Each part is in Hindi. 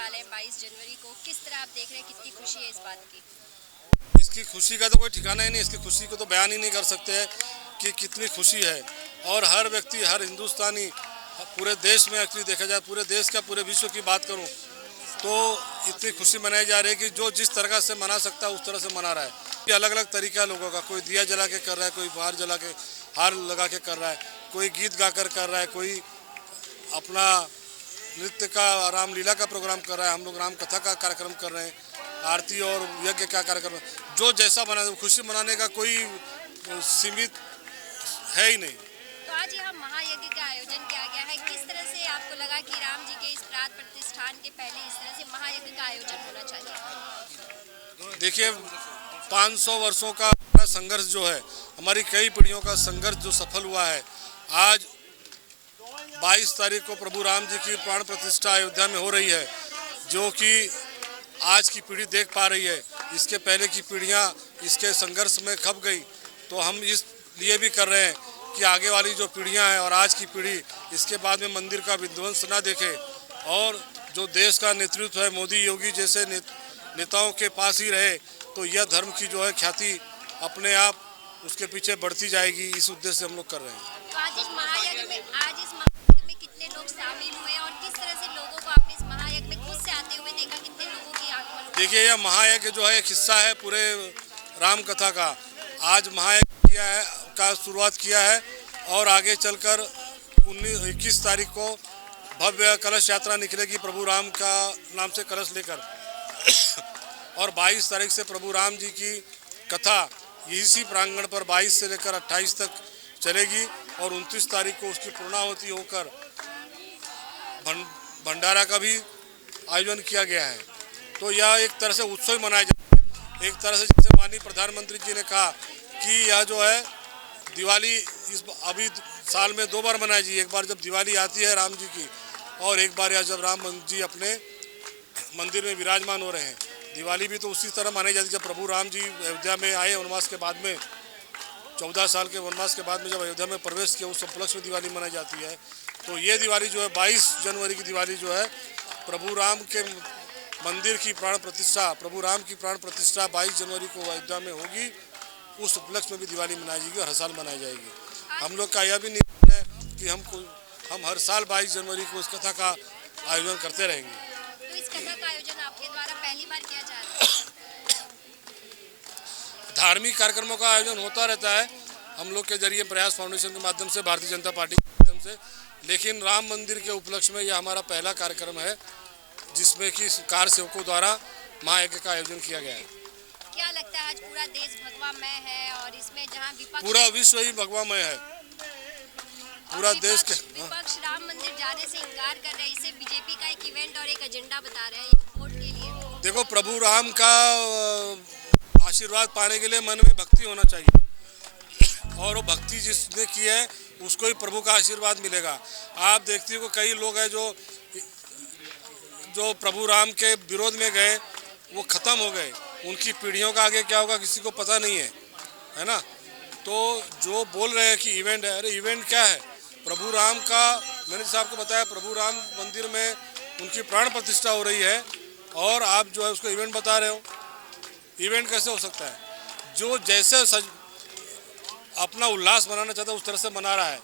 वाले हैं 22 जनवरी को, किस तरह आप देख रहे हैं, कितनी खुशी है इस बात की? इसकी खुशी का तो कोई ठिकाना ही नहीं, इसकी खुशी को तो बयान ही नहीं कर सकते हैं कि कितनी खुशी है। और हर व्यक्ति, हर हिंदुस्तानी, पूरे देश में एक्चुअली देखा जाए, पूरे देश का, पूरे विश्व की बात करूं तो इतनी खुशी मनाई जा रही है कि जो जिस तरह से मना सकता है उस तरह से मना रहा है। ये अलग अलग तरीका है लोगों का, कोई दिया जला के कर रहा है, कोई बाहर जला के हार लगा के कर रहा है, कोई गीत गाकर कर रहा है, कोई अपना नृत्य का रामलीला का प्रोग्राम कर रहा है, हम लोग राम कथा का कार्यक्रम कर रहे हैं, आरती और यज्ञ का कार्यक्रम, जो जैसा बना, खुशी मनाने का कोई सीमित है ही नहीं। तो आज यहाँ महायज्ञ का आयोजन किया गया है, किस तरह से आपको लगा कि राम जी के इस प्राण प्रतिष्ठान के पहले इस तरह से महायज्ञ का आयोजन होना चाहिए? देखिए, 500 वर्षों का संघर्ष जो है, हमारी कई पीढ़ियों का संघर्ष जो सफल हुआ है, आज 22 तारीख को प्रभु राम जी की प्राण प्रतिष्ठा अयोध्या में हो रही है, जो कि आज की पीढ़ी देख पा रही है। इसके पहले की पीढ़ियां इसके संघर्ष में खप गई, तो हम इस लिए भी कर रहे हैं कि आगे वाली जो पीढ़ियां हैं और आज की पीढ़ी इसके बाद में मंदिर का विध्वंस ना देखे, और जो देश का नेतृत्व है मोदी योगी जैसे नेताओं के पास ही रहे, तो यह धर्म की जो है ख्याति अपने आप उसके पीछे बढ़ती जाएगी। इस उद्देश्य से हम लोग कर रहे हैं। तो आज इस महायज्ञ में कितने लोग शामिल हुए और किस तरह से लोगों को आपने इस महायज्ञ में खुद से आते हुए देखा, कितने लोगों की आंख में? देखिए, यह महायज्ञ जो है एक हिस्सा है पूरे राम कथा का। आज महायज्ञ किया है, का शुरुआत किया है, और आगे चलकर 21 तारीख को भव्य कलश यात्रा निकलेगी प्रभु राम का नाम से कलश लेकर और 22 तारीख से प्रभु राम जी की कथा इसी प्रांगण पर 22 से लेकर 28 तक चलेगी, और 29 तारीख को उसकी पूर्णाहुति होकर भंडारा का भी आयोजन किया गया है। तो यह एक तरह से उत्सव मनाया जाता है। एक तरह से जैसे माननीय प्रधानमंत्री जी ने कहा कि यह जो है दिवाली इस अभी साल में 2 बार मनाई जाए, एक बार जब दिवाली आती है राम जी की, और एक बार यह जब राम जी अपने मंदिर में विराजमान हो रहे हैं। दिवाली भी तो उसी तरह मानी जाती है, जब प्रभु राम जी अयोध्या में आए वनवास के बाद में, 14 साल के वनवास के बाद में जब अयोध्या में प्रवेश किया, उस उपलक्ष्य में दिवाली मनाई जाती है। तो ये दिवाली जो है 22 जनवरी की दिवाली जो है प्रभु राम के मंदिर की प्राण प्रतिष्ठा, प्रभु राम की प्राण प्रतिष्ठा 22 जनवरी को अयोध्या में होगी। उस उपलक्ष्य में भी दिवाली मनाई जाएगी और हर साल मनाई जाएगी। हम लोग का यह भी निर्णय है कि हम हर साल 22 जनवरी को इस कथा का आयोजन करते रहेंगे। तो इस कथा का आयोजन आपके द्वारा पहली बार किया जा रहा है? धार्मिक कार्यक्रमों का आयोजन होता रहता है हम लोग के जरिए, प्रयास फाउंडेशन के माध्यम से, भारतीय जनता पार्टी के माध्यम से, लेकिन राम मंदिर के उपलक्ष्य में यह हमारा पहला कार्यक्रम है जिसमें कि कार सेवकों द्वारा महायज्ञ का आयोजन किया गया है। क्या लगता है आज पूरा देश भगवामय है और इसमें जहां विपक्ष, पूरा विश्व ही भगवामय है, पूरा देश के विपक्ष राम मंदिर जाने से इनकार कर रहे हैं, इसे बीजेपी का एक इवेंट और एक एजेंडा बता रहे हैं वोट के लिए? देखो, प्रभु राम का आशीर्वाद पाने के लिए मन में भक्ति होना चाहिए, और वो भक्ति जिसने की है उसको ही प्रभु का आशीर्वाद मिलेगा। आप देखते हो कई लोग हैं जो प्रभु राम के विरोध में गए, वो खत्म हो गए, उनकी पीढ़ियों का आगे क्या होगा किसी को पता नहीं है ना। तो जो बोल रहे हैं कि इवेंट है, अरे इवेंट क्या है? प्रभु राम का, मैंने साहब को बताया, प्रभु राम मंदिर में उनकी प्राण प्रतिष्ठा हो रही है, और आप जो है उसको इवेंट बता रहे हो। इवेंट कैसे हो सकता है? जो जैसे अपना उल्लास मनाना चाहता है उस तरह से मना रहा है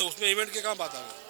उसमें इवेंट की कहाँ बात आ गई?